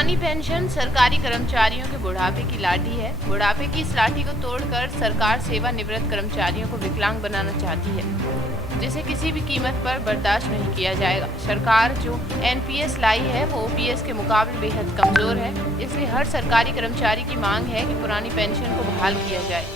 पुरानी पेंशन सरकारी कर्मचारियों के बुढ़ापे की लाठी है। बुढ़ापे की इस लाठी को तोड़कर सरकार सेवानिवृत्त कर्मचारियों को विकलांग बनाना चाहती है, जिसे किसी भी कीमत पर बर्दाश्त नहीं किया जाएगा। सरकार जो एनपीएस लाई है वो ओपीएस के मुकाबले बेहद कमजोर है, इसलिए हर सरकारी कर्मचारी की मांग है कि पुरानी पेंशन को बहाल किया जाए।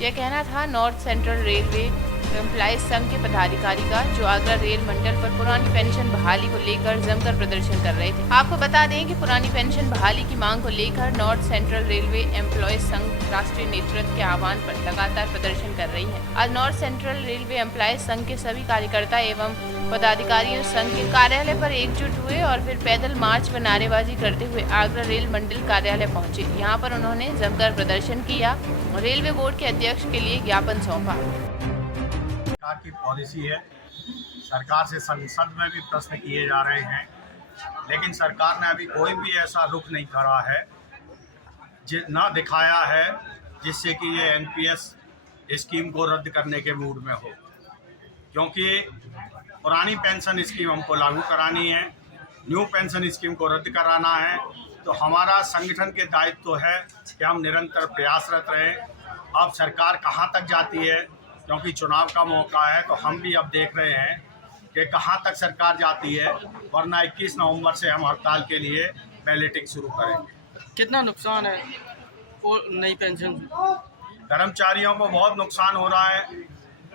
यह कहना था नॉर्थ सेंट्रल रेलवे एम्प्लॉइज संघ के पदाधिकारी का, जो आगरा रेल मंडल पर पुरानी पेंशन बहाली को लेकर जमकर प्रदर्शन कर रहे थे। आपको बता दें कि पुरानी पेंशन बहाली की मांग को लेकर नॉर्थ सेंट्रल रेलवे एम्प्लॉइज संघ राष्ट्रीय नेतृत्व के आह्वान पर लगातार प्रदर्शन कर रही है। आज नॉर्थ सेंट्रल रेलवे एम्प्लॉइज संघ के सभी कार्यकर्ता एवं पदाधिकारियों संघ के कार्यालय पर एकजुट हुए और फिर पैदल मार्च व नारेबाजी करते हुए आगरा रेल मंडल कार्यालय पहुंचे। यहाँ पर उन्होंने जमकर प्रदर्शन किया और रेलवे बोर्ड के अध्यक्ष के लिए ज्ञापन सौंपा। सरकार की पॉलिसी है, सरकार से संसद में भी प्रश्न किए जा रहे हैं, लेकिन सरकार ने अभी कोई भी ऐसा रुख नहीं करा है, ना दिखाया है जिससे कि ये एनपीएस स्कीम को रद्द करने के मूड में हो। क्योंकि पुरानी पेंशन स्कीम हमको लागू करानी है, न्यू पेंशन स्कीम को रद्द कराना है, तो हमारा संगठन के दायित्व है कि हम निरंतर प्रयासरत रहें। अब सरकार कहाँ तक जाती है, क्योंकि चुनाव का मौका है, तो हम भी अब देख रहे हैं कि कहाँ तक सरकार जाती है, वरना 21 नवंबर से हम हड़ताल के लिए बैलेटिंग शुरू करेंगे। कितना नुकसान है वो नई पेंशन से? कर्मचारियों को बहुत नुकसान हो रहा है।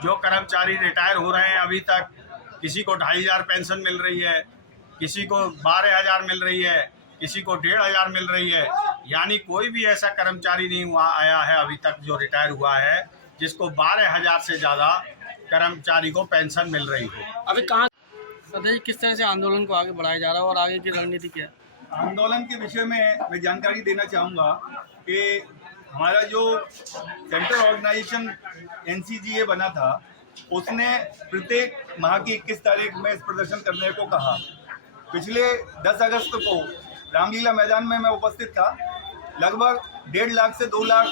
जो कर्मचारी रिटायर हो रहे हैं अभी तक, किसी को 2500 पेंशन मिल रही है, किसी को 12,000 मिल रही है, किसी को 1,500 मिल रही है। यानी कोई भी ऐसा कर्मचारी नहीं हुआ आया है अभी तक जो रिटायर हुआ है जिसको 12,000 से ज़्यादा कर्मचारी को पेंशन मिल रही हो। अभी कहाँ बताइए किस तरह से आंदोलन को आगे बढ़ाया जा रहा है और आगे की रणनीति क्या है? आंदोलन के विषय में मैं जानकारी देना चाहूँगा कि हमारा जो सेंट्रल ऑर्गेनाइजेशन एनसीजीए बना था, उसने प्रत्येक माह की 21 तारीख में इस प्रदर्शन करने को कहा। पिछले 10 अगस्त को रामलीला मैदान में मैं उपस्थित था। लगभग 1.5 लाख से 2 लाख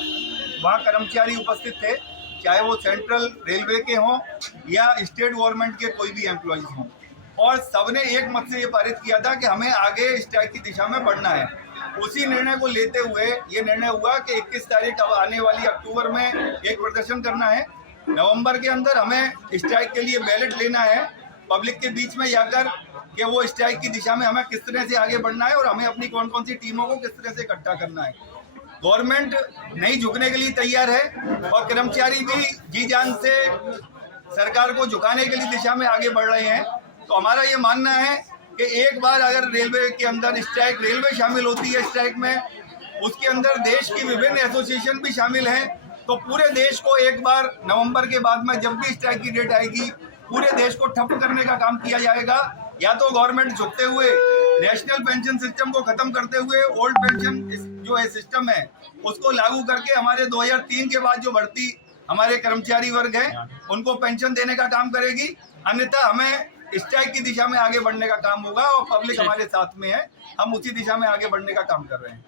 वहाँ कर्मचारी उपस्थित थे, चाहे वो सेंट्रल रेलवे के हों या स्टेट गवर्नमेंट के कोई भी एम्प्लॉइज हों, और सबने एक मत से ये पारित किया था कि हमें आगे स्ट्राइक की दिशा में बढ़ना है। उसी निर्णय को लेते हुए ये निर्णय हुआ कि 21 तारीख अब आने वाली अक्टूबर में एक प्रदर्शन करना है। नवंबर के अंदर हमें स्ट्राइक के लिए बैलेट लेना है पब्लिक के बीच में जाकर, कि वो स्ट्राइक की दिशा में हमें किस तरह से आगे बढ़ना है और हमें अपनी कौन कौन सी टीमों को किस तरह से इकट्ठा करना है। गवर्नमेंट नहीं झुकने के लिए तैयार है और कर्मचारी भी जी जान से सरकार को झुकाने के लिए दिशा में आगे बढ़ रहे हैं। तो हमारा ये मानना है कि एक बार अगर रेलवे के अंदर स्ट्राइक, रेलवे शामिल होती है स्ट्राइक में, उसके अंदर देश की विभिन्न एसोसिएशन भी शामिल हैं, तो पूरे देश को एक बार नवंबर के बाद में जब भी स्ट्राइक की डेट आएगी, पूरे देश को ठप करने का काम किया जाएगा। या तो गवर्नमेंट झुकते हुए नेशनल पेंशन सिस्टम को खत्म करते हुए ओल्ड पेंशन जो है सिस्टम है उसको लागू करके हमारे 2003 के बाद जो बढ़ती हमारे कर्मचारी वर्ग है उनको पेंशन देने का काम करेगी। अन्यथा हमें स्ट्राइक की दिशा में आगे बढ़ने का काम होगा और पब्लिक हमारे साथ में है, हम उसी दिशा में आगे बढ़ने का काम कर रहे हैं।